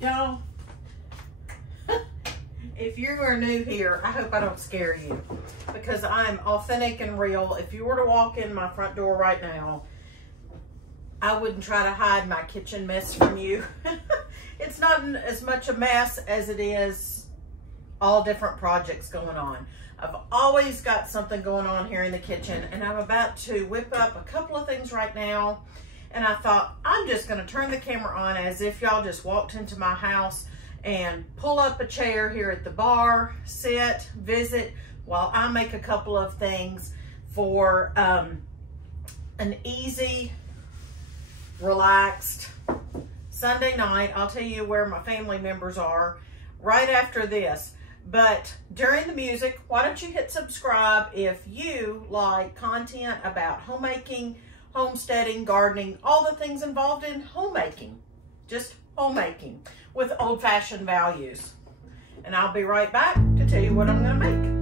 Y'all, if you are new here, I hope I don't scare you because I'm authentic and real. If you were to walk in my front door right now, I wouldn't try to hide my kitchen mess from you. It's not as much a mess as it is all different projects going on. I've always got something going on here in the kitchen, and I'm about to whip up a couple of things right now. And I thought, I'm just gonna turn the camera on as if y'all just walked into my house and pull up a chair here at the bar, sit, visit, while I make a couple of things for an easy, relaxed Sunday night. I'll tell you where my family members are right after this. But during the music, why don't you hit subscribe if you like content about homemaking, homesteading, gardening, all the things involved in homemaking. Just homemaking with old-fashioned values. And I'll be right back to tell you what I'm going to make.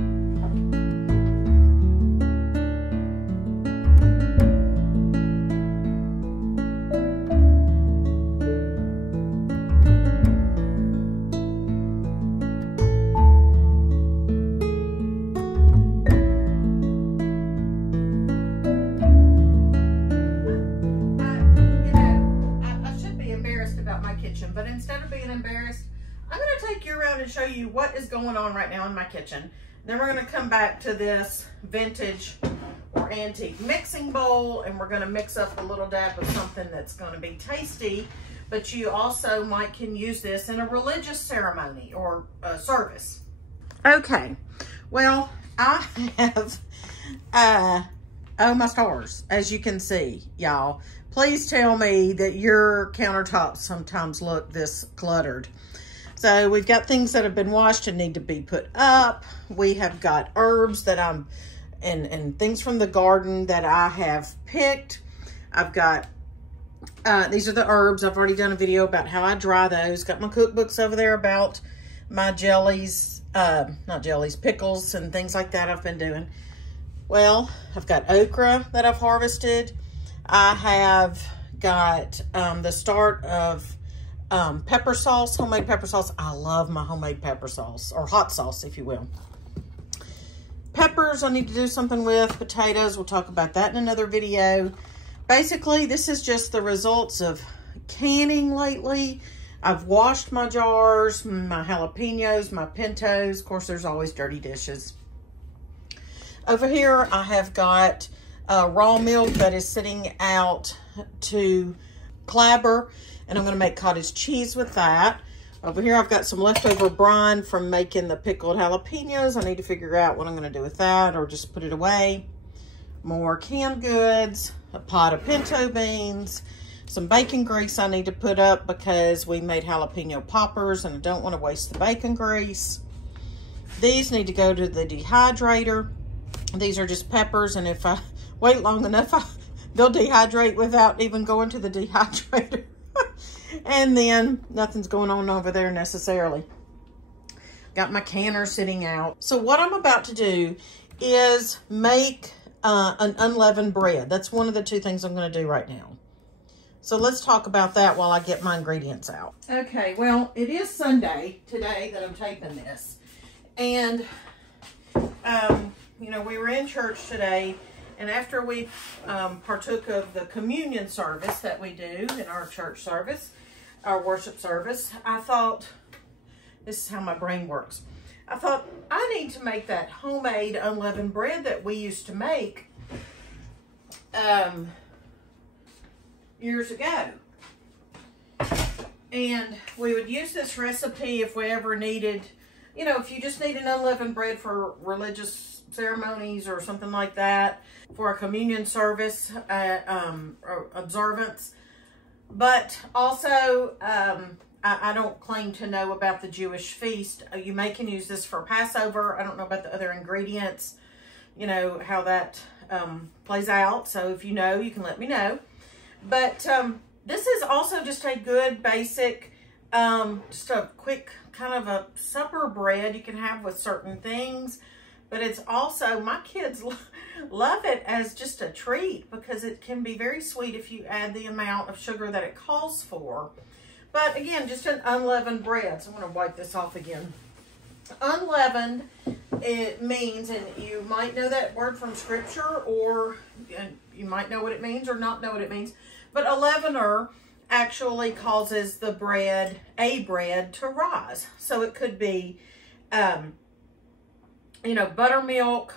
But instead of being embarrassed, I'm going to take you around and show you what is going on right now in my kitchen. Then we're going to come back to this vintage or antique mixing bowl, and we're going to mix up a little dab of something that's going to be tasty, but you also can use this in a religious ceremony or a service. Okay, well, I have, oh my stars, as you can see, y'all. Please tell me that your countertops sometimes look this cluttered. So we've got things that have been washed and need to be put up. We have got herbs that and things from the garden that I have picked. I've got, these are the herbs. I've already done a video about how I dry those. Got my cookbooks over there about my jellies, not jellies, pickles and things like that I've been doing. Well, I've got okra that I've harvested. I have got the start of pepper sauce, homemade pepper sauce. I love my homemade pepper sauce, or hot sauce, if you will. Peppers I need to do something with. Potatoes, we'll talk about that in another video. Basically, this is just the results of canning lately. I've washed my jars, my jalapenos, my pintos. Of course, there's always dirty dishes. Over here, I have got raw milk that is sitting out to clabber, and I'm going to make cottage cheese with that. Over here I've got some leftover brine from making the pickled jalapenos. I need to figure out what I'm going to do with that, or just put it away. More canned goods, a pot of pinto beans, some bacon grease I need to put up because we made jalapeno poppers and I don't want to waste the bacon grease. These need to go to the dehydrator. These are just peppers, and if I wait long enough, they'll dehydrate without even going to the dehydrator. And then nothing's going on over there necessarily. Got my canner sitting out. So what I'm about to do is make an unleavened bread. That's one of the two things I'm going to do right now. So let's talk about that while I get my ingredients out. Okay, well, it is Sunday today that I'm taping this. And, you know, we were in church today. And after we partook of the communion service that we do in our church service, our worship service, I thought, this is how my brain works. I thought, I need to make that homemade unleavened bread that we used to make years ago. And we would use this recipe if we ever needed, you know, if you just need an unleavened bread for religious ceremonies or something like that, for a communion service or observance. But also, I don't claim to know about the Jewish feast. You can use this for Passover. I don't know about the other ingredients, you know, how that plays out. So if you know, you can let me know. But this is also just a good basic, just a quick kind of a supper bread you can have with certain things. But it's also, my kids love it as just a treat because it can be very sweet if you add the amount of sugar that it calls for. But again, just an unleavened bread. So I'm going to wipe this off again. Unleavened, it means, and you might know that word from scripture, or you might know what it means or not know what it means, but a leavener actually causes the bread, a bread, to rise. So it could be, you know, buttermilk.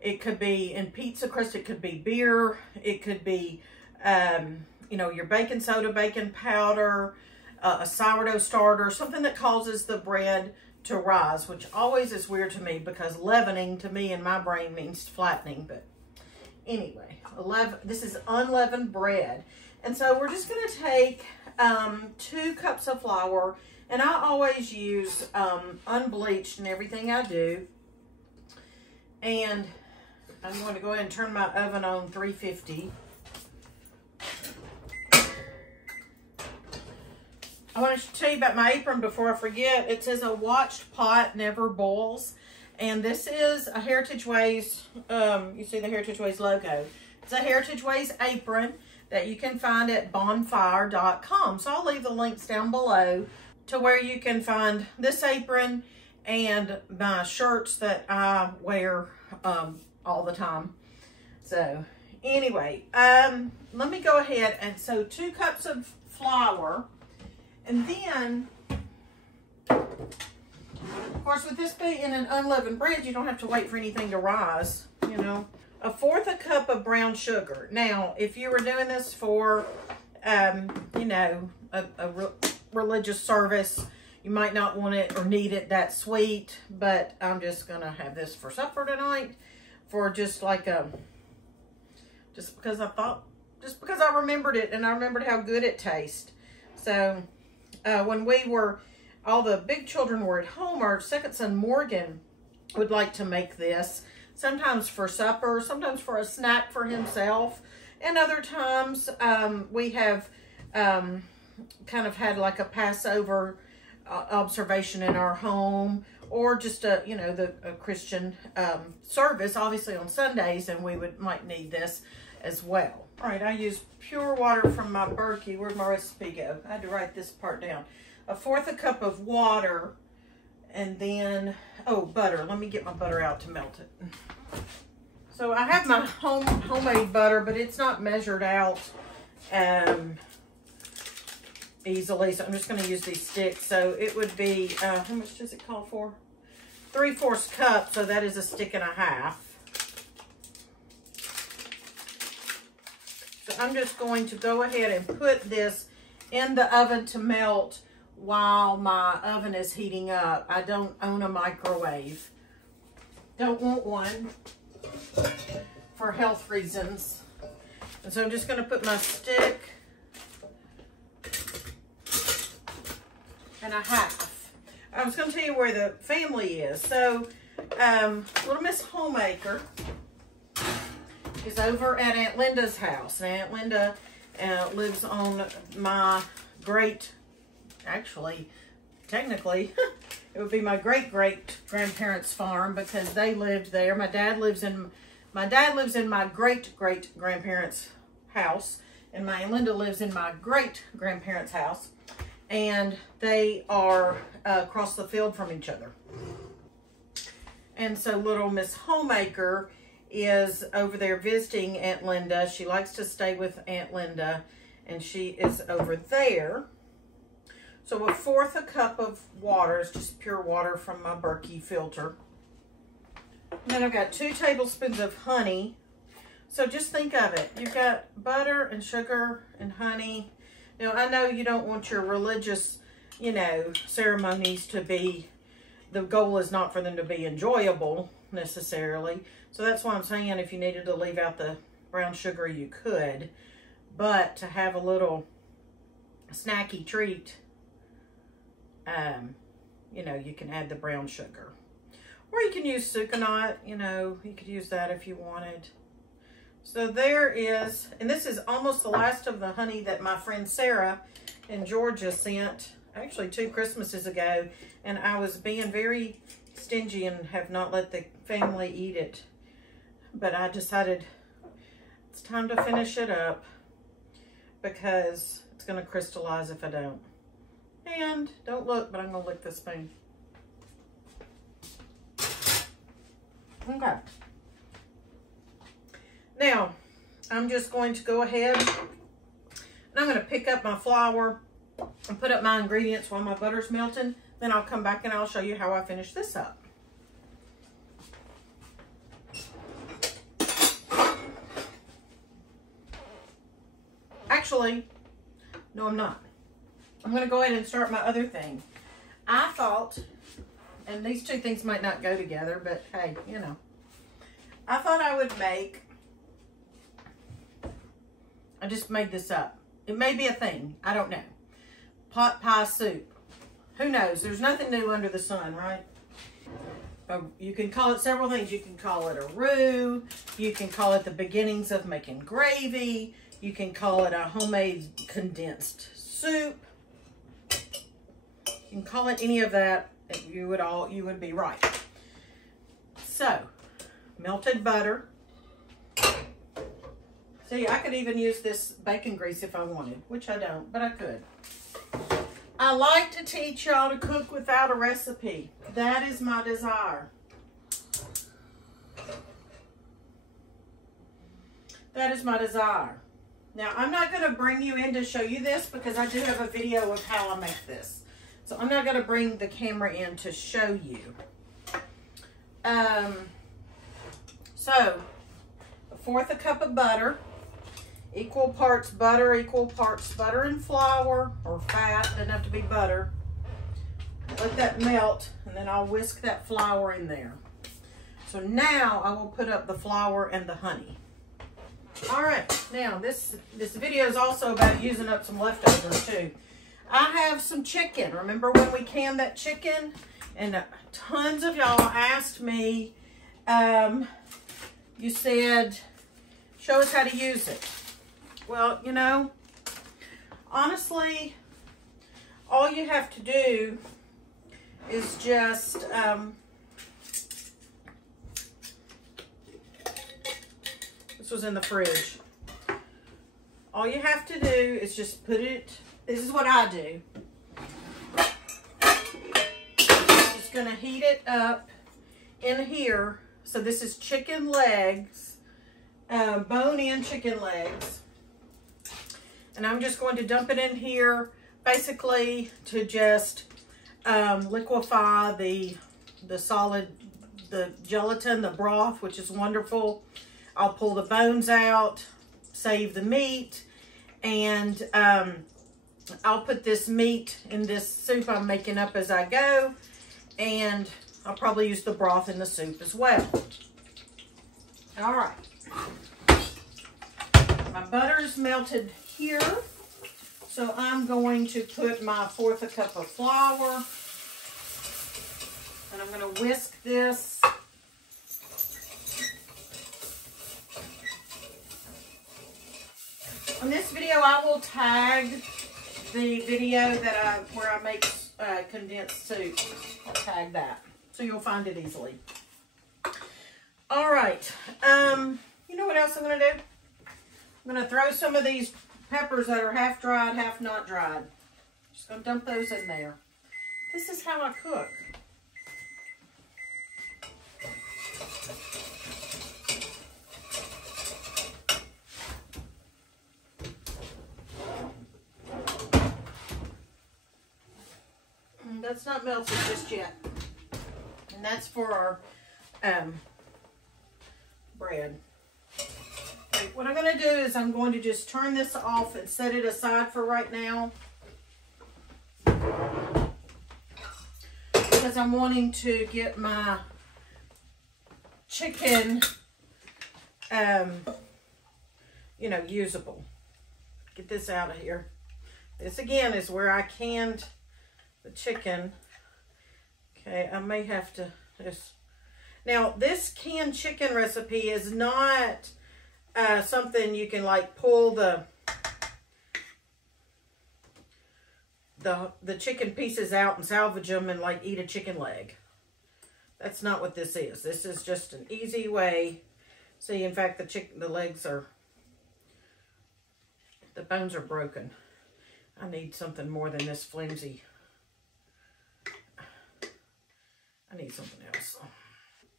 It could be in pizza crust. It could be beer. It could be, you know, your baking soda, baking powder, a sourdough starter, something that causes the bread to rise, which always is weird to me because leavening to me in my brain means flattening. But anyway, this is unleavened bread. And so we're just going to take 2 cups of flour, and I always use unbleached in everything I do. And I'm going to go ahead and turn my oven on 350. I want to tell you about my apron before I forget. It says a watched pot never boils. And this is a Heritage Ways, you see the Heritage Ways logo. It's a Heritage Ways apron that you can find at bonfire.com. So I'll leave the links down below to where you can find this apron and my shirts that I wear all the time. So anyway, let me go ahead and so 2 cups of flour. And then, of course, with this being an unleavened bread, you don't have to wait for anything to rise, you know. 1/4 cup of brown sugar. Now, if you were doing this for, you know, a religious service, you might not want it or need it that sweet, but I'm just going to have this for supper tonight for just like just because I remembered it and I remembered how good it tastes. So, when all the big children were at home, our second son Morgan would like to make this, sometimes for supper, sometimes for a snack for himself, and other times we have kind of had like a Passover observation in our home, or just a, you know, a Christian service, obviously on Sundays, and we might need this as well. All right, I use pure water from my Berkey. Where'd my recipe go? I had to write this part down. 1/4 cup of water, and then, oh, butter. Let me get my butter out to melt it. So I have my homemade butter, but it's not measured out easily, so I'm just going to use these sticks. So it would be, how much does it call for? 3/4 cup, so that is a stick and a half. So I'm just going to go ahead and put this in the oven to melt while my oven is heating up. I don't own a microwave. Don't want one for health reasons. And so I'm just going to put my stick and a half. I was going to tell you where the family is. So, Little Miss Homemaker is over at Aunt Linda's house. And Aunt Linda lives on my actually, technically, it would be my great-great-grandparents' farm because they lived there. My dad lives in my great-great-grandparents' house, and my Aunt Linda lives in my great-grandparents' house, and they are across the field from each other. And so Little Miss Homemaker is over there visiting Aunt Linda. She likes to stay with Aunt Linda, and she is over there. So 1/4 cup of water is just pure water from my Berkey filter. And then I've got 2 tablespoons of honey. So just think of it. You've got butter and sugar and honey. Now, I know you don't want your religious, you know, ceremonies to be, the goal is not for them to be enjoyable necessarily. So that's why I'm saying if you needed to leave out the brown sugar, you could. But to have a little snacky treat, you know, you can add the brown sugar. Or you can use sucanat, you know, you could use that if you wanted. So there is, and this is almost the last of the honey that my friend Sarah in Georgia sent, actually 2 Christmases ago, and I was being very stingy and have not let the family eat it. But I decided it's time to finish it up because it's going to crystallize if I don't. And don't look, but I'm gonna lick this spoon. Okay. Now, I'm just going to go ahead and I'm going to pick up my flour and put up my ingredients while my butter's melting. Then I'll come back and I'll show you how I finish this up. Actually, no, I'm not. I'm going to go ahead and start my other thing. I thought, and these two things might not go together, but hey, you know. I thought I would make, I just made this up. It may be a thing. I don't know. Pot pie soup. Who knows? There's nothing new under the sun, right? You can call it several things. You can call it a roux. You can call it the beginnings of making gravy. You can call it a homemade condensed soup. You can call it any of that. You would be right. So, melted butter. See, I could even use this bacon grease if I wanted, which I don't, but I could. I like to teach y'all to cook without a recipe. That is my desire. That is my desire. Now, I'm not going to bring you in to show you this because I do have a video of how I make this. So I'm not going to bring the camera in to show you. So, 1/4 cup of butter, equal parts butter and flour or fat, doesn't have to be butter. Let that melt and then I'll whisk that flour in there. So now I will put up the flour and the honey. All right, now this video is also about using up some leftovers too. I have some chicken. Remember when we canned that chicken? And tons of y'all asked me, you said, show us how to use it. Well, you know, honestly, all you have to do is just, this was in the fridge. All you have to do is just put it, this is what I do. Just gonna heat it up in here. So this is chicken legs, bone-in chicken legs. And I'm just going to dump it in here basically to just liquefy the gelatin, the broth, which is wonderful. I'll pull the bones out, save the meat, and I'll put this meat in this soup I'm making up as I go, and I'll probably use the broth in the soup as well. All right. My butter's melted here, so I'm going to put my 1/4 cup of flour, and I'm going to whisk this. In this video, I will tag the video that where I make condensed soup. I'll tag that, so you'll find it easily. All right. You know what else I'm going to do? I'm going to throw some of these peppers that are half dried, half not dried. Just going to dump those in there. This is how I cook. That's not melted just yet. And that's for our bread. Okay, what I'm going to do is I'm going to just turn this off and set it aside for right now. Because I'm wanting to get my chicken, you know, usable. Get this out of here. This again is where I canned the chicken. Okay, I may have to just... Now, this canned chicken recipe is not something you can like pull the chicken pieces out and salvage them and like eat a chicken leg. That's not what this is. This is just an easy way. See, in fact, the legs are, the bones are broken. I need something more than this flimsy need something else.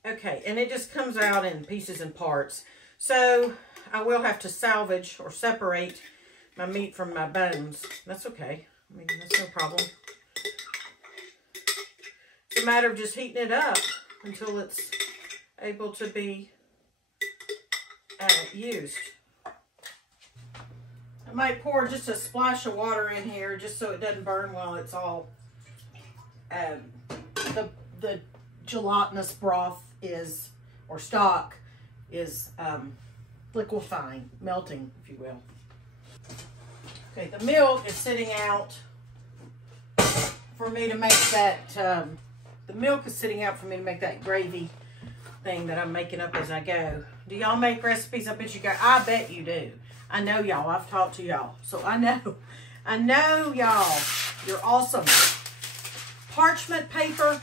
Okay, and it just comes out in pieces and parts. So I will have to salvage or separate my meat from my bones. That's okay. I mean, that's no problem. It's a matter of just heating it up until it's able to be used. I might pour just a splash of water in here just so it doesn't burn while it's all the gelatinous broth is, or stock is liquefying, melting, if you will. Okay, the milk is sitting out for me to make that, the milk is sitting out for me to make that gravy thing that I'm making up as I go. Do y'all make recipes? I bet you guys, I bet you do. I know y'all, I've talked to y'all, so I know y'all, you're awesome. Parchment paper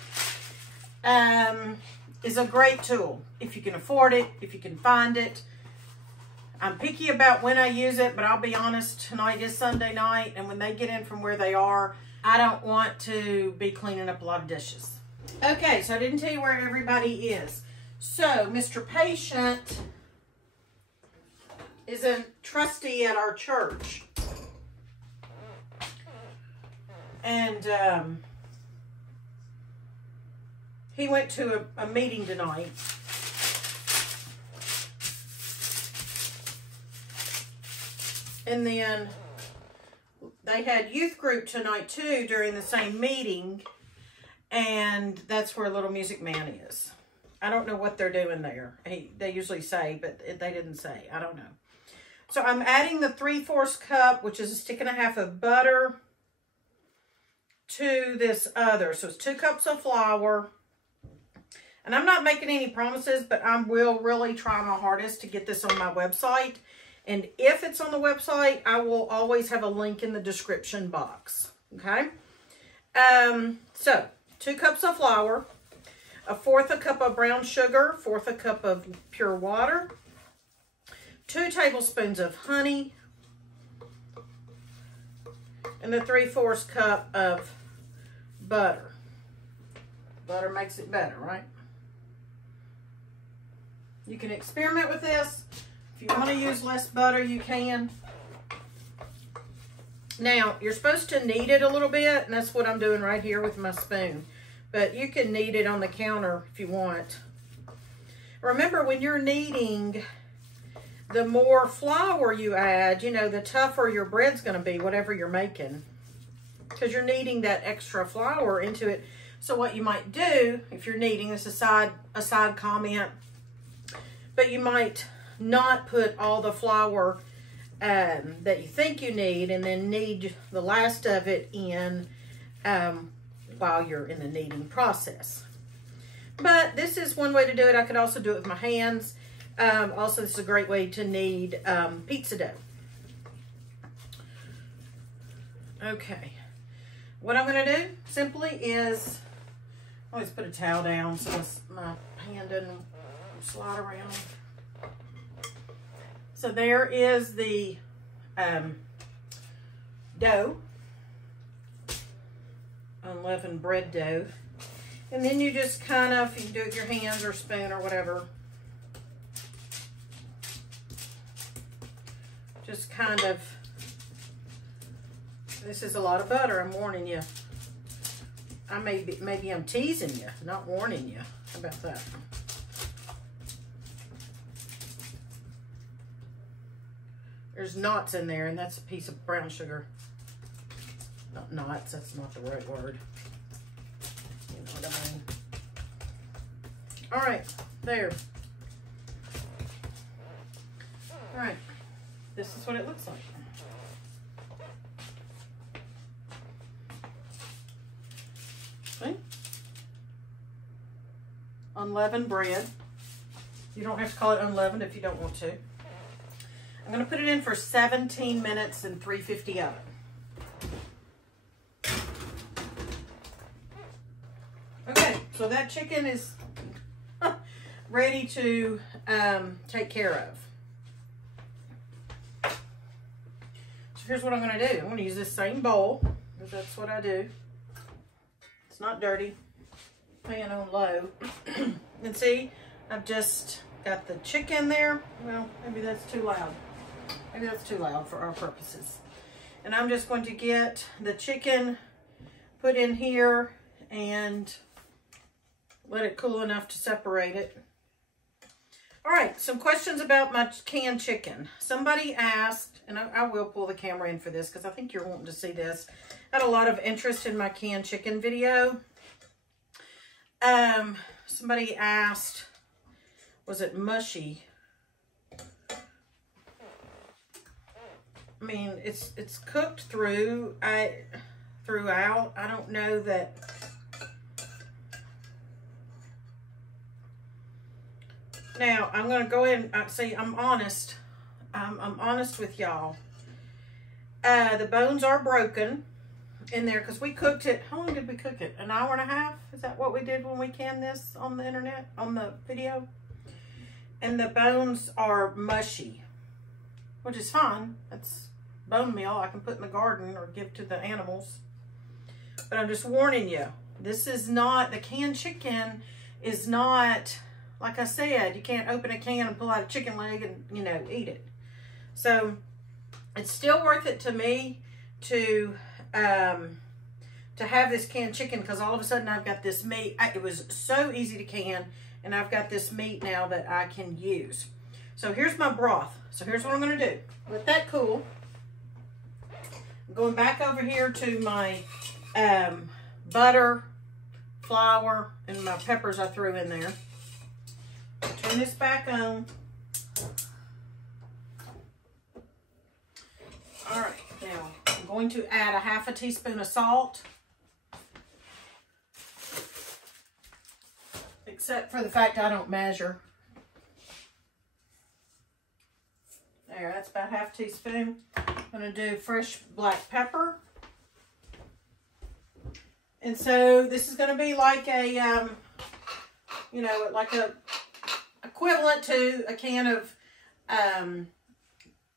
is a great tool if you can afford it, if you can find it. I'm picky about when I use it, but I'll be honest, tonight is Sunday night, and when they get in from where they are, I don't want to be cleaning up a lot of dishes. Okay, so I didn't tell you where everybody is. So, Mr. Patient is a trustee at our church. And he went to a meeting tonight. And then they had youth group tonight too during the same meeting. And that's where Little Music Man is. I don't know what they're doing there. They usually say, but they didn't say. I don't know. So I'm adding the 3/4 cup, which is a stick and a half of butter, to this other. So it's 2 cups of flour. And I'm not making any promises, but I will really try my hardest to get this on my website. And if it's on the website, I will always have a link in the description box. Okay? So 2 cups of flour, 1/4 a cup of brown sugar, 1/4 a cup of pure water, 2 tablespoons of honey, and the 3/4 cup of butter. Butter makes it better, right? You can experiment with this. If you want to use less butter, you can. Now, you're supposed to knead it a little bit, and that's what I'm doing right here with my spoon. But you can knead it on the counter if you want. Remember, when you're kneading, the more flour you add, you know, the tougher your bread's going to be, whatever you're making. Because you're kneading that extra flour into it. So what you might do, if you're kneading, this is a side comment, but you might not put all the flour that you think you need, and then knead the last of it in while you're in the kneading process. But this is one way to do it. I could also do it with my hands. Also, this is a great way to knead pizza dough. Okay, what I'm going to do simply is always put a towel down so my hand doesn't slide around. So there is the dough, unleavened bread dough. And then you just kind of, you can do it with your hands or spoon or whatever. Just kind of, this is a lot of butter, I'm warning you. Maybe I'm teasing you, not warning you. How about that? There's knots in there, and that's a piece of brown sugar. Not knots, that's not the right word. You know what I mean. All right, there. All right, this is what it looks like. See? Unleavened bread. You don't have to call it unleavened if you don't want to. I'm going to put it in for 17 minutes in 350 oven. Okay, so that chicken is ready to take care of. So here's what I'm going to do. I'm going to use this same bowl, because that's what I do. It's not dirty. pan on low. And see, I've just got the chicken there. Well, maybe that's too loud. Maybe that's too loud for our purposes. And I'm just going to get the chicken put in here and let it cool enough to separate it. All right, some questions about my canned chicken. Somebody asked, and I will pull the camera in for this because I think you're wanting to see this. I had a lot of interest in my canned chicken video. Somebody asked, was it mushy? I mean, it's cooked throughout. I don't know that. Now, I'm going to go in and see, I'm honest. I'm honest with y'all. The bones are broken in there because we cooked it. How long did we cook it? An hour and a half? Is that what we did when we canned this on the internet, on the video? And the bones are mushy, which is fine. That's bone meal I can put in the garden or give to the animals. But I'm just warning you, this is not, the canned chicken is not, like I said, you can't open a can and pull out a chicken leg and, you know, eat it. So it's still worth it to me to have this canned chicken because all of a sudden I've got this meat. It was so easy to can, and I've got this meat now that I can use. So here's my broth. So here's what I'm going to do. Let that cool. I'm going back over here to my butter, flour, and my peppers I threw in there. Turn this back on. All right, now I'm going to add a half a teaspoon of salt. Except for the fact I don't measure. There, that's about half a teaspoon. I'm going to do fresh black pepper. And so this is going to be like a, you know, like a equivalent to a can of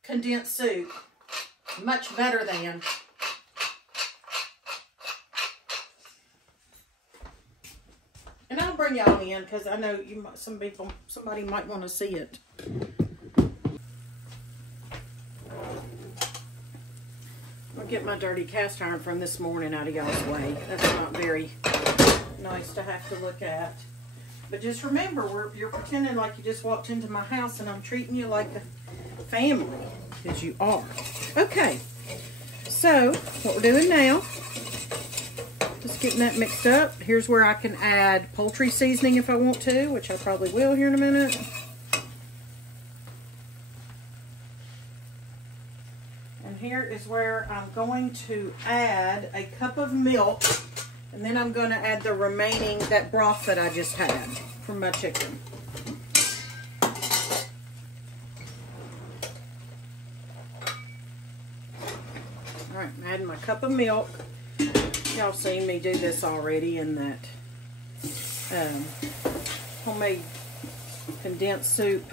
condensed soup. Much better than. And I'll bring y'all in because I know you might, somebody might want to see it. I'll get my dirty cast iron from this morning out of y'all's way. That's not very nice to have to look at. But just remember, you're pretending like you just walked into my house and I'm treating you like a family, because you are. Okay, so what we're doing now, just getting that mixed up. Here's where I can add poultry seasoning if I want to, which I probably will here in a minute. And here is where I'm going to add a cup of milk, and then I'm going to add the remaining, that broth that I just had from my chicken. All right, I'm adding my cup of milk. Y'all seen me do this already in that homemade condensed soup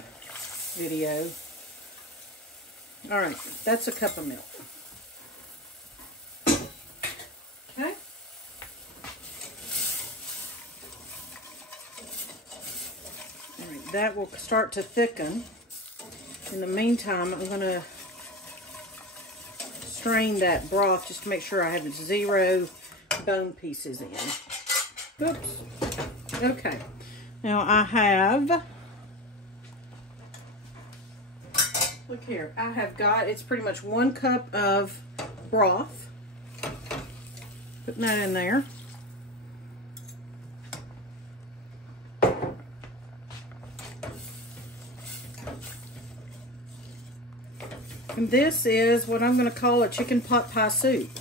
video. All right, that's a cup of milk. Okay. All right, that will start to thicken. In the meantime, I'm going to strain that broth just to make sure I have 0 bone pieces in. Oops. Okay. Now I have, look here, I have got, it's pretty much 1 cup of broth. Putting that in there. And this is what I'm going to call a chicken pot pie soup.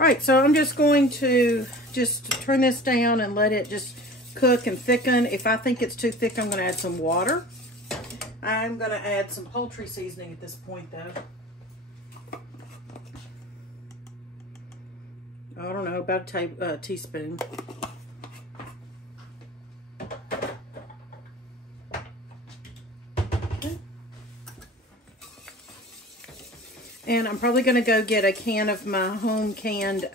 All right, so I'm just going to just turn this down and let it just cook and thicken. If I think it's too thick, I'm going to add some water. I'm going to add some poultry seasoning at this point, though. I don't know, about a teaspoon. And I'm probably going to go get a can of my home canned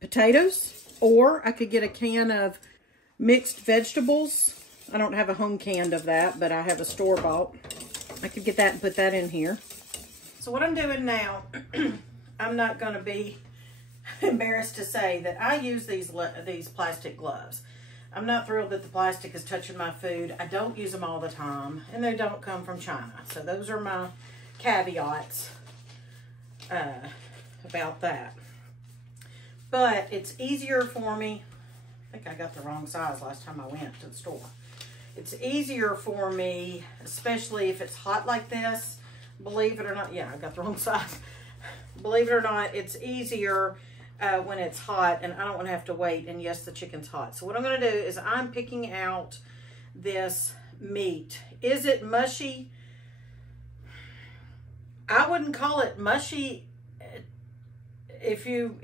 potatoes. Or I could get a can of mixed vegetables. I don't have a home canned of that, but I have a store-bought. I could get that and put that in here. So what I'm doing now, I'm not going to be embarrassed to say that I use these plastic gloves. I'm not thrilled that the plastic is touching my food. I don't use them all the time, and they don't come from China. So those are my caveats about that. But it's easier for me. I think I got the wrong size last time I went to the store. It's easier for me, especially if it's hot like this. Believe it or not, yeah, I got the wrong size. Believe it or not, it's easier when it's hot and I don't want to have to wait. And yes, the chicken's hot. So what I'm going to do is I'm picking out this meat. Is it mushy? I wouldn't call it mushy. If you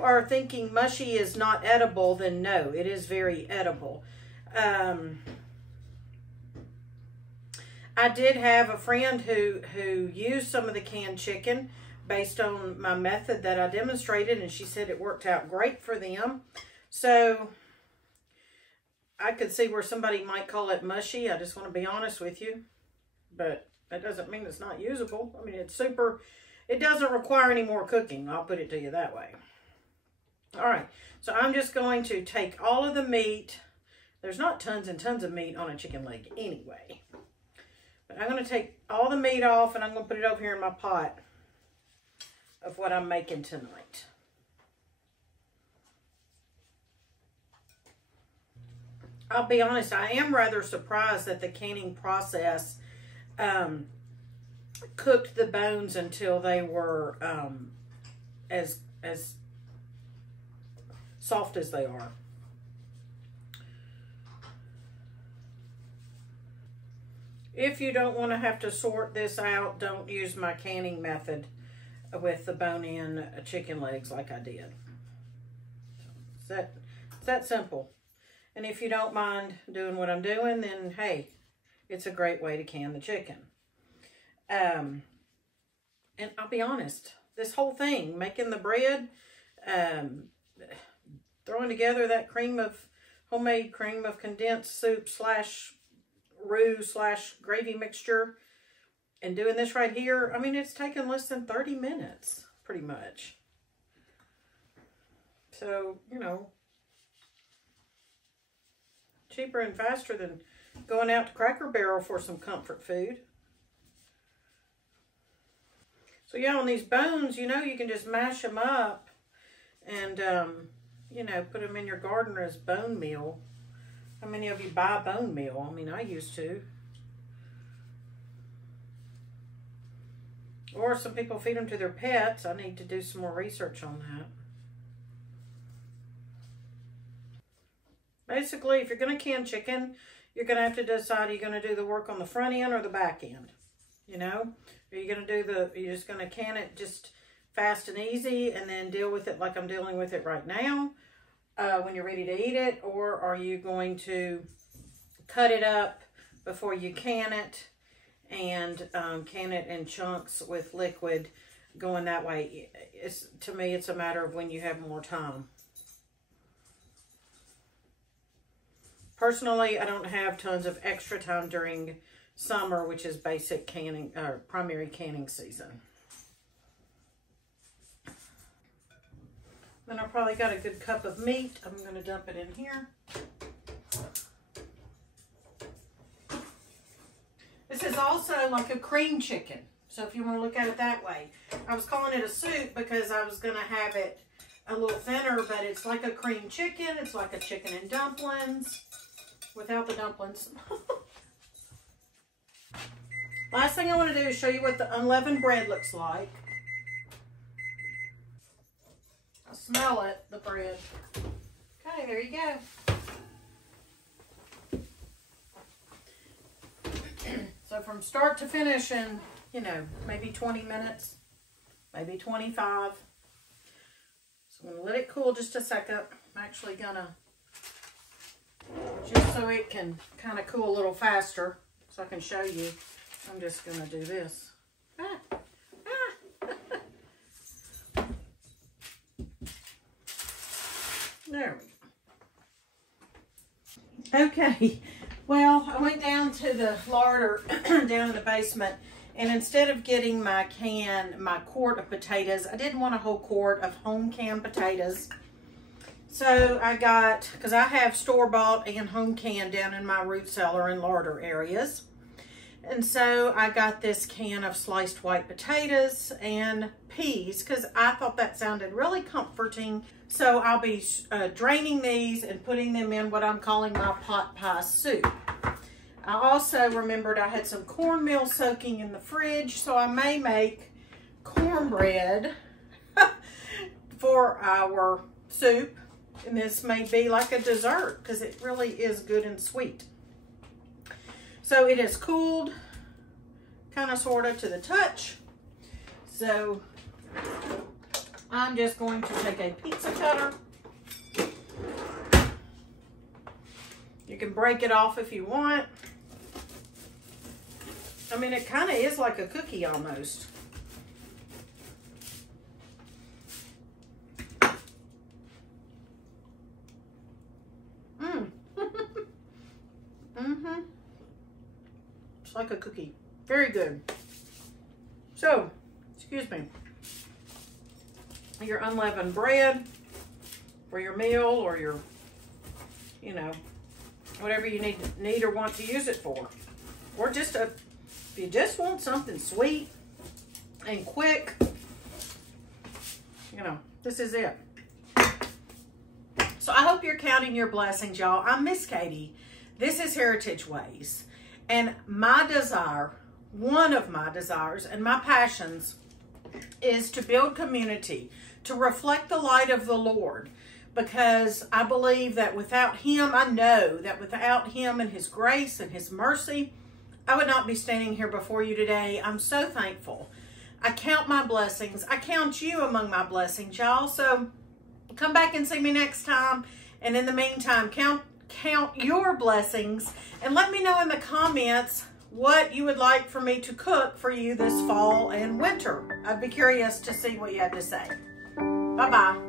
are thinking mushy is not edible, then no, it is very edible. I did have a friend who used some of the canned chicken based on my method that I demonstrated, and she said it worked out great for them. So I could see where somebody might call it mushy. I just want to be honest with you, but that doesn't mean it's not usable. I mean, it's super. It doesn't require any more cooking. I'll put it to you that way. All right, so I'm just going to take all of the meat. There's not tons and tons of meat on a chicken leg anyway. But I'm going to take all the meat off and I'm going to put it over here in my pot of what I'm making tonight. I'll be honest, I am rather surprised that the canning process cooked the bones until they were as soft as they are. If you don't want to have to sort this out, don't use my canning method with the bone-in chicken legs like I did. It's that simple. And if you don't mind doing what I'm doing, then hey, it's a great way to can the chicken. And I'll be honest, this whole thing, making the bread, throwing together that homemade cream of condensed soup / roux / gravy mixture, and doing this right here, I mean, it's taken less than 30 minutes, pretty much. So, you know, cheaper and faster than going out to Cracker Barrel for some comfort food. So yeah, on these bones, you know, you can just mash them up and, you know, put them in your garden as bone meal. How many of you buy bone meal? I mean, I used to. Or some people feed them to their pets. I need to do some more research on that. Basically, if you're going to can chicken, you're going to have to decide, are you going to do the work on the front end or the back end? You know? Are you going to do you're just going to can it just fast and easy and then deal with it like I'm dealing with it right now when you're ready to eat it? Or are you going to cut it up before you can it and can it in chunks with liquid going that way? To me, it's a matter of when you have more time. Personally, I don't have tons of extra time during summer, which is basic canning or primary canning season. Then I probably got a good cup of meat. I'm going to dump it in here. This is also like a cream chicken. So if you want to look at it that way. I was calling it a soup because I was going to have it a little thinner, but it's like a cream chicken. It's like a chicken and dumplings without the dumplings. Last thing I want to do is show you what the unleavened bread looks like. I smell it, the bread. Okay, there you go. So from start to finish in, you know, maybe 20 minutes, maybe 25. So I'm going to let it cool just a second. I'm actually going to, just so it can kind of cool a little faster, so I can show you. I'm just going to do this. There we go. Okay, well, I went down to the larder down in the basement, and instead of getting my quart of potatoes, I didn't want a whole quart of home canned potatoes. So I got, because I have store-bought and home canned down in my root cellar and larder areas. And so I got this can of sliced white potatoes and peas because I thought that sounded really comforting. So I'll be draining these and putting them in what I'm calling my pot pie soup. I also remembered I had some cornmeal soaking in the fridge, so I may make cornbread for our soup. And this may be like a dessert because it really is good and sweet. So it is cooled, kind of sort of to the touch. So I'm just going to take a pizza cutter. You can break it off if you want. I mean, it kind of is like a cookie almost. It's like a cookie. Very good. So, excuse me. Your unleavened bread for your meal or your, you know, whatever you need or want to use it for. Or just if you just want something sweet and quick, you know, this is it. So I hope you're counting your blessings, y'all. I'm Miss Katie. This is Heritage Ways. And my desire, one of my desires and my passions is to build community, to reflect the light of the Lord. Because I believe that without Him, I know that without Him and His grace and His mercy, I would not be standing here before you today. I'm so thankful. I count my blessings. I count you among my blessings, y'all. So come back and see me next time. And in the meantime, count your blessings and let me know in the comments what you would like for me to cook for you this fall and winter. I'd be curious to see what you have to say. Bye-bye.